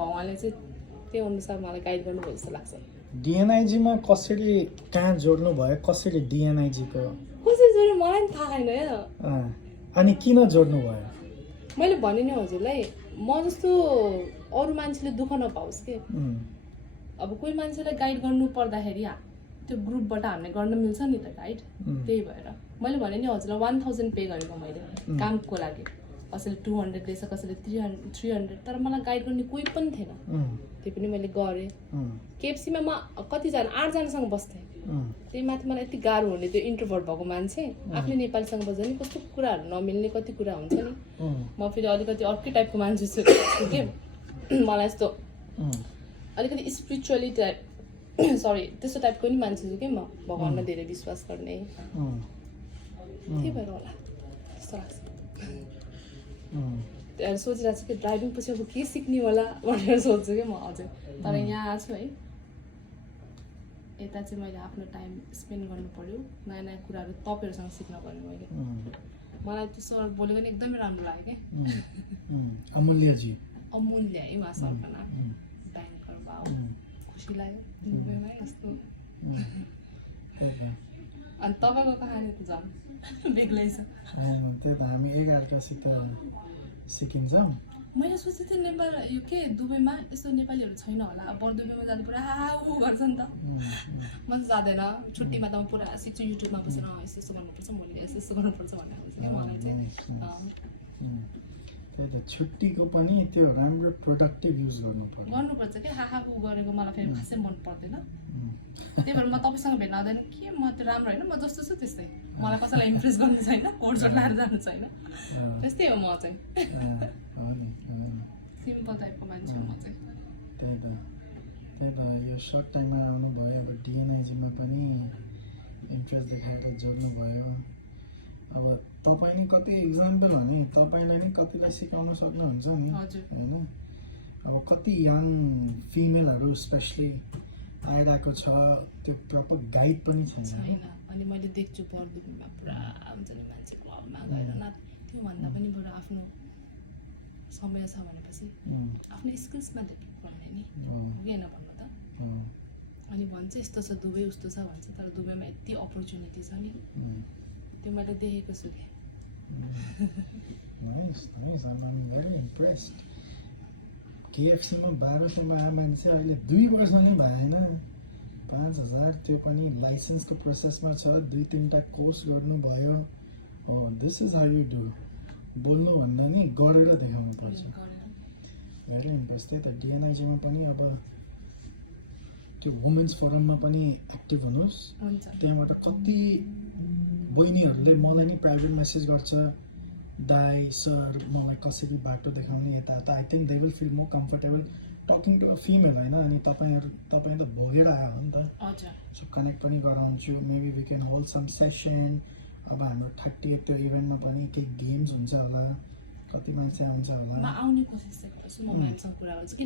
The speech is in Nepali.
भगवानले चाहिँ त्यो अनुसार मलाई गाइड गर्नुभयो जस्तो लाग्छ। डिएनआइजीमा कसरी कहाँ जोड्नु भयो, कसरी डिएनआइजीको कसरी जोड्यो मलाई पनि थाहा छैन क्या। अनि किन जोड्नु भयो? मैले भने नि हजुरलाई, म जस्तो अरू मान्छेले दुःख नपाओस् के। अब कोही मान्छेलाई गाइड गर्नु पर्दाखेरि त्यो ग्रुपबाट हामीले गर्न मिल्छ नि त गाइड। त्यही भएर मैले भने नि हजुरलाई 1000 पे गरेको मैले कामको लागि। कसैले 200 दिएछ, कसैले 300, तर मलाई गाइड गर्ने कोही पनि थिएन। त्यो पनि मैले गरेँ। केएफसीमा म कतिजना 8 जनासँग बस्थेँ। त्यही माथि मलाई यति गाह्रो हुने, त्यो इन्ट्रोभर्ट भएको मान्छे आफ्नै नेपालीसँग बस्दा नि कस्तो कुराहरू नमिल्ने कति कुरा हुन्छ नि। म फेरि अलिकति अर्कै टाइपको मान्छे छु के, मलाई यस्तो अलिकति स्पिरिचुअली टाइप त्यस्तो टाइपको नि मान्छे छु कि म, भगवानमा धेरै विश्वास गर्ने। त्यही भएर होला त्यस्तो लाग्छ। सोचिरहेको छु कि ड्राइभिङ पछि अब के सिक्ने होला भनेर सोध्छु कि म अझै। तर यहाँ छु है, यता चाहिँ मैले आफ्नो टाइम स्पेन्ड गर्नु पर्यो, नयाँ नयाँ कुराहरू तपाईँहरूसँग सिक्न पर्यो मैले। मलाई त्यो सर बोलेको नि एकदमै राम्रो लाग्यो क्या। अमूल्यजी, अमूल्य है उहाँ सरको नाम, ब्याङ्कर बाउ। खुसी लाग्यो दुबईमा यस्तो। अनि तपाईँको कहानी त झन् बेग्लै छ। त्यही त हामी एकअर्कासित सिकिन्छौँ। मैले सोचेको थिएँ नेपाल यो के दुबईमा यस्तो नेपालीहरू छैन होला, बर दुबईमा जानु पुरा ऊ गर्छ नि त। म चाहिँ जाँदैन, छुट्टीमा त म पुरा सिक्छु युट्युबमा बसेर यस्तो यस्तो गर्नुपर्छ, मैले यस्तो गर्नुपर्छ भन्ने हुन्छ क्या मलाई चाहिँ। त्यही त छुट्टीको पनि त्यो राम्रो प्रोडक्टिभ युज गर्नुपर्छ कि ऊ गरेको मलाई फेरि खासै मन पर्दैन। त्यही भएर म तपाईँसँग भेट्न आउँदैन के, म त्यो राम्रो होइन, म जस्तो छु त्यस्तै, मलाई कसैलाई इम्प्रेस गर्नु छैन, कोर्सबाट लाएर जानु छैन, त्यस्तै हो म चाहिँ। सिम्पल टाइपको मान्छे हो म चाहिँ। त्यही त यो सर्ट टाइममा आउनुभयो, अब डिएनआइजीमा पनि इन्ट्रेस्ट देखाएर जोड्नु भयो। अब तपाईँ नि कति इक्जाम्पल हो नि, तपाईँलाई नि कतिलाई सिकाउन सक्नुहुन्छ नि होइन। अब कति यङ फिमेलहरू स्पेसली आइरहेको छ, त्यो प्रपर गाइड पनि छैन। अनि मैले देख्छु बर्दुबीमा पुरा हुन्छ नि मान्छे क्लबमा गएर न, त्योभन्दा पनि बरु आफ्नो समय छ भनेपछि आफ्नो स्किल्समा डेभलप गर्ने नि होइन भन्नु त। अनि भन्छ यस्तो छ दुबई उस्तो छ भन्छ, तर दुबईमा यति अपर्च्युनिटी छ नि, त्यो मैले देखेको छु क्या। केएफसीमा 1200मा आए मान्छे अहिले 2 वर्ष नै भएन, 5000, त्यो पनि लाइसेन्सको प्रोसेसमा छ, 2-3टा कोर्स गर्नुभयो। हो this is how you do. बोल्नु भन्दा नि गरेर देखाउनु पर्छ। Very impress. त्यही त डिएनआइजीमा पनि अब त्यो वुमेन्स फोरममा पनि एक्टिभ हुनुहोस्। त्यहाँबाट कति बहिनीहरूले मलाई नि प्राइभेट मेसेज गर्छ, दाई सर मलाई कसरी बाटो देखाउने यताउता। I think they will feel more comfortable talking to a female होइन। अनि तपाईँ त भोगेर आयो हो नि त, सो कनेक्ट पनि गराउँछु। Maybe we can hold some session. अब हाम्रो 38 त्यो इभेन्टमा पनि केही गेम्स हुन्छ होला, कति मान्छे आउँछ होला। आउने कोसिस चाहिँ गर्छु म, मान्छेसँग कुरा गर्छु।